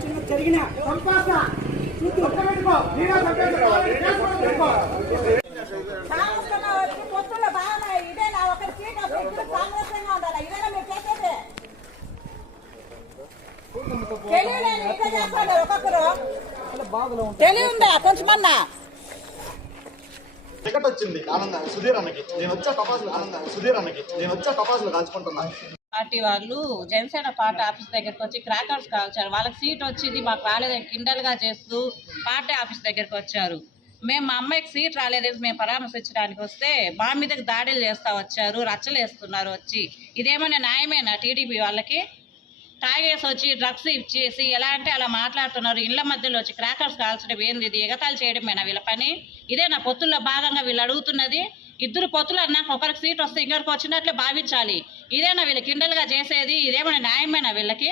చిన్న జరిగిన పొత్తుల్లో బాగా ఇదేనా ఒకరి సీట్ వస్తే సామరస్యంగా ఉండాలి. ఇదేనా మీరు చేసేది? తెలియలేదు ఇట్లా చేస్తారు ఒక్కొక్కరు. తెలివి ఉందా కొంచెమన్నా? టికెట్ వచ్చింది ఆనందాన్ని సుధీర్ అన్నకి. నేను వచ్చా టపాసులు కాల్చుకుంటున్నా. పార్టీ వాళ్ళు జనసేన పార్టీ ఆఫీస్ దగ్గరికి వచ్చి క్రాకర్స్ కాల్చారు. వాళ్ళకి సీట్ వచ్చింది, మాకు రాలేదని కిండల్ గా చేస్తూ పార్టీ ఆఫీస్ దగ్గరికి వచ్చారు. మేము మా అమ్మాయికి సీట్ రాలేదని మేము పరామర్శించడానికి వస్తే మా మీదకి దాడులు చేస్తా వచ్చారు, రచ్చలు వేస్తున్నారు వచ్చి. ఇదేమైనా న్యాయమేనా? టీడీపీ వాళ్ళకి తాగేసి వచ్చి డ్రగ్స్ ఇచ్చేసి ఎలా అంటే అలా మాట్లాడుతున్నారు. ఇళ్ల మధ్యలో వచ్చి క్రాకర్స్ కాల్చడం ఏంది? ఇది ఎగతాళి చేయడమేనా వీళ్ళ పని? ఇదే నా పొత్తుల్లో భాగంగా వీళ్ళు అడుగుతున్నది. ఇద్దరు పొత్తులు అన్నాక ఒకరికి సీట్ వస్తే ఇంకొకరికి వచ్చినట్లే భావించాలి. ఇదేనా వీళ్ళు కిండల్గా చేసేది? ఇదేమైనా న్యాయమేనా వీళ్ళకి?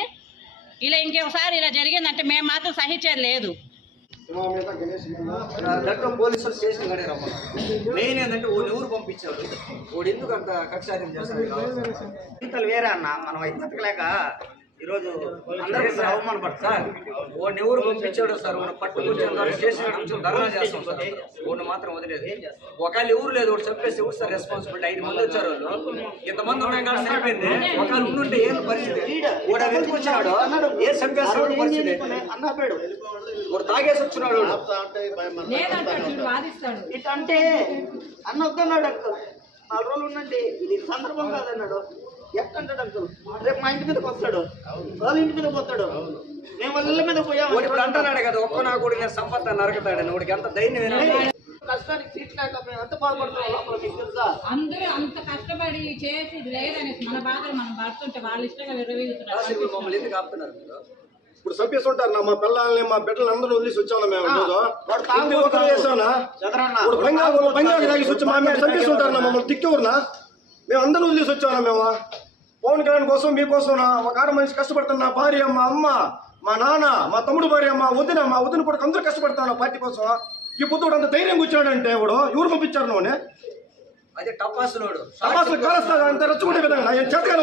ఇలా ఇంకొకసారి ఇలా జరిగిందంటే మేము మాత్రం సహించేది లేదు. పోలీసులు స్టేషన్ గడే రమ్మన్నారు. మెయిన్ ఏంటంటే ఓడి ఎవరు పంపించారు, ఓడి ఎందుకు అంత కక్షార్యం చేస్తారు? వేరే అన్న మనం బతకలేక ఈరోజు అందరికీ అవమానపడతారు సార్. ఓడిని ఎవరు పంపించాడు సార్? ఓడి పట్టుకొచ్చారు స్టేషన్ నుంచి ధర్నా చేస్తాం సార్. ఓడిని మాత్రం వదిలేదు. ఒకవేళ ఎవరు లేదు ఓడి చెప్పేసి ఎవరు సార్ రెస్పాన్సిబిలిటీ? 5 మంది వచ్చారు వాళ్ళు. ఇంతమంది ఉన్నాయి కానీ సరిపోయింది. ఒకవేళ ఉండుంటే ఏం పరిస్థితి? ఓడ వెతుకొచ్చినాడు ఏ చంపేస్తాడు పరిస్థితి? ఓడు తాగేసి వచ్చినాడు. ఇట్లా అంటే అన్న వద్దన్నాడు అంకుల్. 4 రోజులు ఉండండి, ఇది సందర్భం కాదన్నాడు. ఎక్కంటాడు అంకుల్. రేపు మా ఇంటి మీదకి వస్తాడు, వాళ్ళ ఇంటి మీద పోతాడు. మేము వాళ్ళ మీద పోయాము. ఇప్పుడు అంటున్నాడు కదా, ఒక్క నా కూడా నేను సంపద నరకతాడని. వాడికి ఎంత ధైర్యం? కష్టానికి సీట్ లేక మేము ఎంత బాధపడుతున్నాం లోపల మీకు తెలుసా? అందరూ అంత కష్టపడి చేసి లేదని మన బాధలు మనం పడుతుంటే వాళ్ళు ఇష్టంగా విరవీగుతున్నారు. మమ్మల్ని ఎందుకు ఆపుతున్నారు? ఇప్పుడు చంపేస్తుంటారు నా మా పిల్లల్ని మా బిడ్డలు అందరూ వదిలేసి వచ్చాను. మేము తాగేసి వచ్చి మా మీద చంపేస్తుంటారు. మమ్మల్ని తిక్కేవురునా? మేము అందరూ వదిలేసి వచ్చాను. మేము పవన్ కళ్యాణ్ కోసం మీకోసం ఒక ఆడ మనిషి కష్టపడుతున్నా. నా భార్య, మా అమ్మ, మా నాన్న, మా తమ్ముడు భార్య, మా వదిన కూడా అందరూ కష్టపడతాను పార్టీ కోసం. ఈ పొద్దుడు అంత ధైర్యం కూర్చోడంటే ఎవరు పంపించారు నువ్వు? అదే టపాసులు కాలుస్తా అంత రచ్చుకుంటే విధంగా చేతగా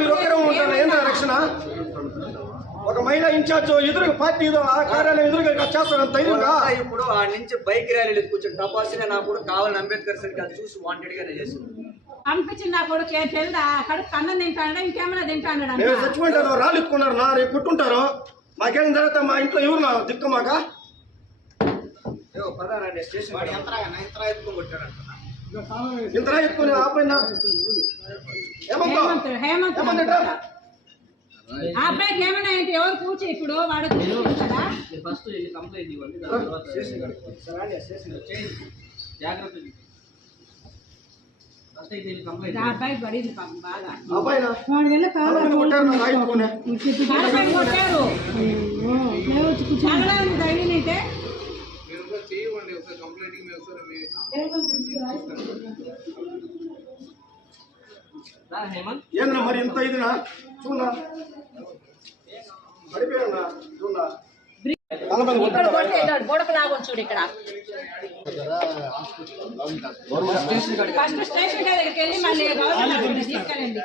మీరు ఒక్కరే ఉంటారు. ఏంటో రక్షణ? ఒక మహిళా ఇన్ఛార్జ్ ఎదురు పార్టీ కార్యాలయం ఎదురుగా చేస్తాను ధైర్యంగా. ఇప్పుడు ఆ నుంచి బైక్ ర్యాలీలు కూర్చొని టపాసులే నా కూడా కావాలని అంబేద్కర్ సరికి అది చూసి వాంటెడ్ గానే చేసింది. పంపించింది నా కొడుకు తెలుదా? కడుపు అన్నం తింటాడా ఇంకేమైనా తింటాడు? చచ్చిపోయింటారు, రాళ్ళు ఎత్తుకున్నారు, నా రేపు పుట్టుంటారు. మాకేం జరుగుతా? మా ఇంట్లో ఎవరు నా దిక్కు మాక? ఇంతరా ఎత్తుకుని ఆపైనా ఆ అబ్బాయికి ఏమైనా ఏంటి? ఎవరు కూర్చో ఇప్పుడు వాడు కదా. అబ్బాయి పడింది బాగా. కొట్టారు చాలా తగిలినైతే ఏంద్రా మరి ఇంత ఇదినా? చూడా పడిపోయాడు. చూడా గోడకు లాగొచ్చు చూడు. ఇక్కడ ఫస్ట్ స్టేషన్ దగ్గరికి వెళ్ళి మళ్ళీ తీసుకెళ్ళండి.